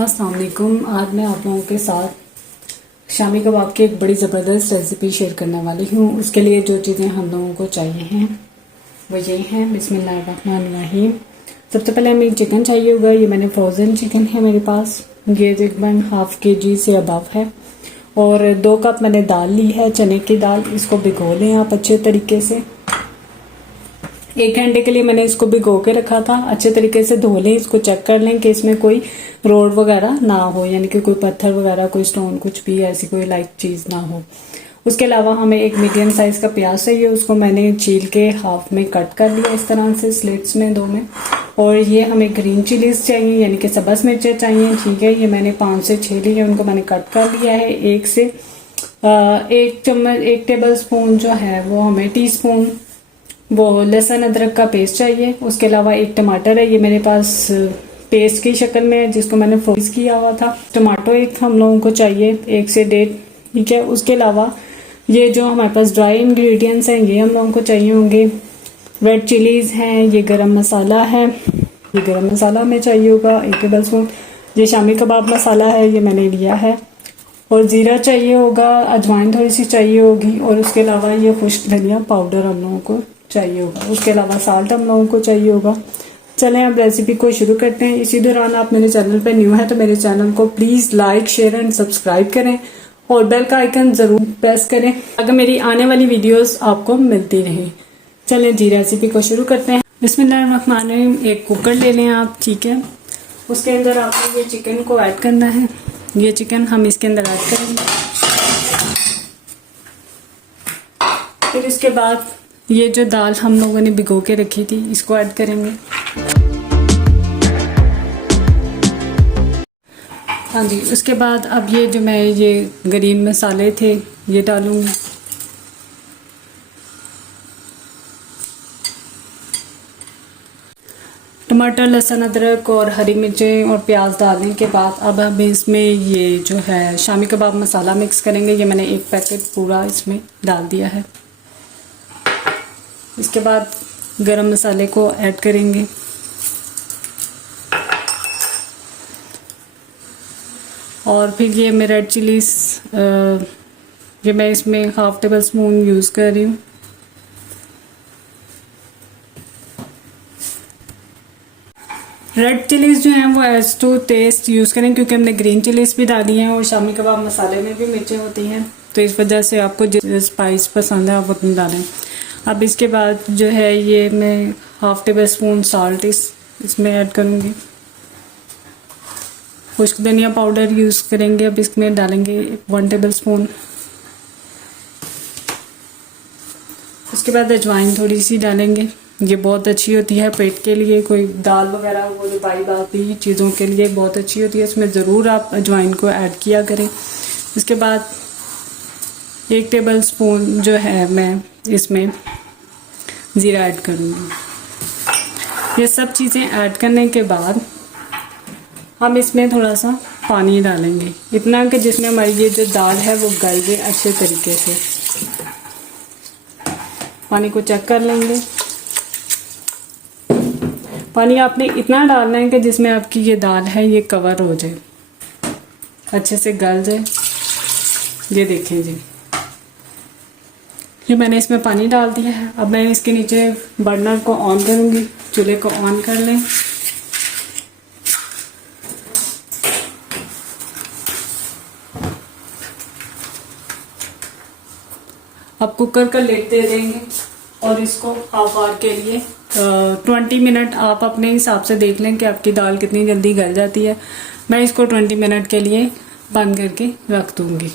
अस्सलाम वालेकुम। आज मैं आप लोगों के साथ शामी कबाब की एक बड़ी ज़बरदस्त रेसिपी शेयर करने वाली हूँ। उसके लिए जो चीज़ें हम लोगों को चाहिए हैं वो ये हैं। बिस्मिल्लाहिर्रहमानिर्रहीम। सबसे पहले हमें चिकन चाहिए होगा। ये मैंने फ्रोज़न चिकन है मेरे पास, ये तकरीबन ½ kg से अबव है। और 2 कप मैंने दाल ली है, चने की दाल। इसको भिगो लें आप अच्छे तरीके से। 1 घंटे के लिए मैंने इसको भिगो के रखा था। अच्छे तरीके से धो लें, इसको चेक कर लें कि इसमें कोई रोड वगैरह ना हो, यानी कि कोई पत्थर वगैरह, कोई स्टोन, कुछ भी ऐसी कोई लाइक चीज़ ना हो। उसके अलावा हमें एक मीडियम साइज़ का प्याज चाहिए। उसको मैंने छील के हाफ में कट कर लिया इस तरह से, स्लिट्स में 2 में। और ये हमें ग्रीन चिलीज चाहिए, यानी कि सब्ज़ मिर्चें चाहिए। ठीक है, ये मैंने 5 से 6 लिए, उनको मैंने कट कर लिया है। 1 टेबल स्पून जो है वो हमें टीस्पून वो लहसुन अदरक का पेस्ट चाहिए। उसके अलावा 1 टमाटर है, ये मेरे पास पेस्ट की शक्ल में है, जिसको मैंने फ्रोज किया हुआ था। टमाटो 1 हम लोगों को चाहिए, 1 से 1.5। ठीक है, उसके अलावा ये जो हमारे पास ड्राई इंग्रेडिएंट्स हैं ये हम लोगों को चाहिए होंगे। रेड चिलीज हैं, ये गरम मसाला है, ये गरम मसाला हमें चाहिए होगा 1 टेबल स्पून। ये शामी कबाब मसाला है, ये मैंने लिया है। और ज़ीरा चाहिए होगा, अजवाइन थोड़ी सी चाहिए होगी। और उसके अलावा ये खुश्क धनिया पाउडर हम लोगों को चाहिए होगा। उसके अलावा साल्ट हम लोगों को चाहिए होगा। चलें अब रेसिपी को शुरू करते हैं। इसी दौरान आप मेरे चैनल पर न्यू है तो मेरे चैनल को please like, share and subscribe करें और बेल का आइकन ज़रूर प्रेस करें अगर मेरी आने वाली वीडियोस आपको मिलती रहे। चलें जी रेसिपी को शुरू करते हैं। बिस्मिल्लाहिर्रहमानिर्रहीम। 1 कुकर ले लें आप। ठीक है, उसके अंदर आपको ये चिकन को ऐड करना है। ये चिकन हम इसके अंदर ऐड करेंगे। फिर इसके बाद ये जो दाल हम लोगों ने भिगो के रखी थी इसको ऐड करेंगे। हाँ जी, उसके बाद अब ये जो मैं ये ग्रीन मसाले थे ये डालूंगी। टमाटर, लहसुन, अदरक और हरी मिर्चें और प्याज डालने के बाद अब हम इसमें ये जो है शामी कबाब मसाला मिक्स करेंगे। ये मैंने 1 पैकेट पूरा इसमें डाल दिया है। इसके बाद गरम मसाले को ऐड करेंगे। और फिर ये मैं रेड चिलीज ये मैं इसमें ½ टेबल स्पून यूज़ कर रही हूँ। रेड चिलीज जो हैं वो एज टू टेस्ट यूज़ करें, क्योंकि हमने ग्रीन चिलीज भी डाली हैं और शामी कबाब मसाले में भी मिर्चें होती हैं, तो इस वजह से आपको जिस स्पाइस पसंद है आप उतनी डालें। अब इसके बाद जो है ये मैं ½ टेबल स्पून साल्ट इसमें ऐड करूँगी। खुश्क धनिया पाउडर यूज़ करेंगे, अब इसमें डालेंगे 1 टेबल स्पून। उसके बाद अजवाइन थोड़ी सी डालेंगे, ये बहुत अच्छी होती है पेट के लिए। कोई दाल वगैरह वो जो बाई बाकी चीज़ों के लिए बहुत अच्छी होती है, इसमें ज़रूर आप अजवाइन को ऐड किया करें। उसके बाद 1 टेबल स्पून जो है मैं इसमें ज़ीरा ऐड करूँगी। ये सब चीज़ें ऐड करने के बाद हम इसमें थोड़ा सा पानी डालेंगे, इतना कि जिसमें हमारी ये जो दाल है वो गल जाए अच्छे तरीके से। पानी को चेक कर लेंगे। पानी आपने इतना डालना है कि जिसमें आपकी ये दाल है ये कवर हो जाए, अच्छे से गल जाए। ये देखें जी, ये मैंने इसमें पानी डाल दिया है। अब मैं इसके नीचे बर्नर को ऑन करूँगी, चूल्हे को ऑन कर लें। अब कुकर का लिड दे देंगे और इसको ½ आवर के लिए 20 मिनट आप अपने हिसाब से देख लें कि आपकी दाल कितनी जल्दी गल जाती है। मैं इसको 20 मिनट के लिए बंद करके रख दूँगी।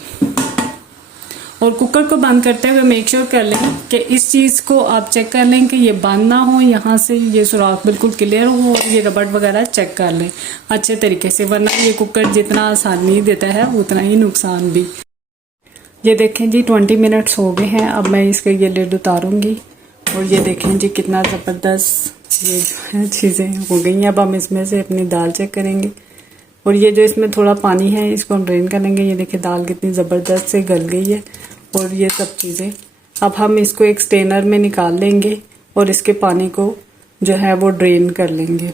और कुकर को बंद करते हुए मेक श्योर कर लें कि इस चीज़ को आप चेक कर लें कि ये बंद ना हो, यहाँ से ये सुराख बिल्कुल क्लियर हो और ये रबड़ वगैरह चेक कर लें अच्छे तरीके से, वरना ये कुकर जितना आसानी देता है उतना ही नुकसान भी। ये देखें जी 20 मिनट्स हो गए हैं। अब मैं इसके ये लिड उतारूँगी और ये देखें जी कितना ज़बरदस्त ये जो है चीज़ें हो गई हैं। अब हम इसमें से अपनी दाल चेक करेंगे और ये जो इसमें थोड़ा पानी है इसको हम ड्रेन कर लेंगे। ये देखिए दाल कितनी ज़बरदस्त से गल गई है और ये सब चीज़ें। अब हम इसको एक स्ट्रेनर में निकाल लेंगे और इसके पानी को जो है वो ड्रेन कर लेंगे।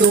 2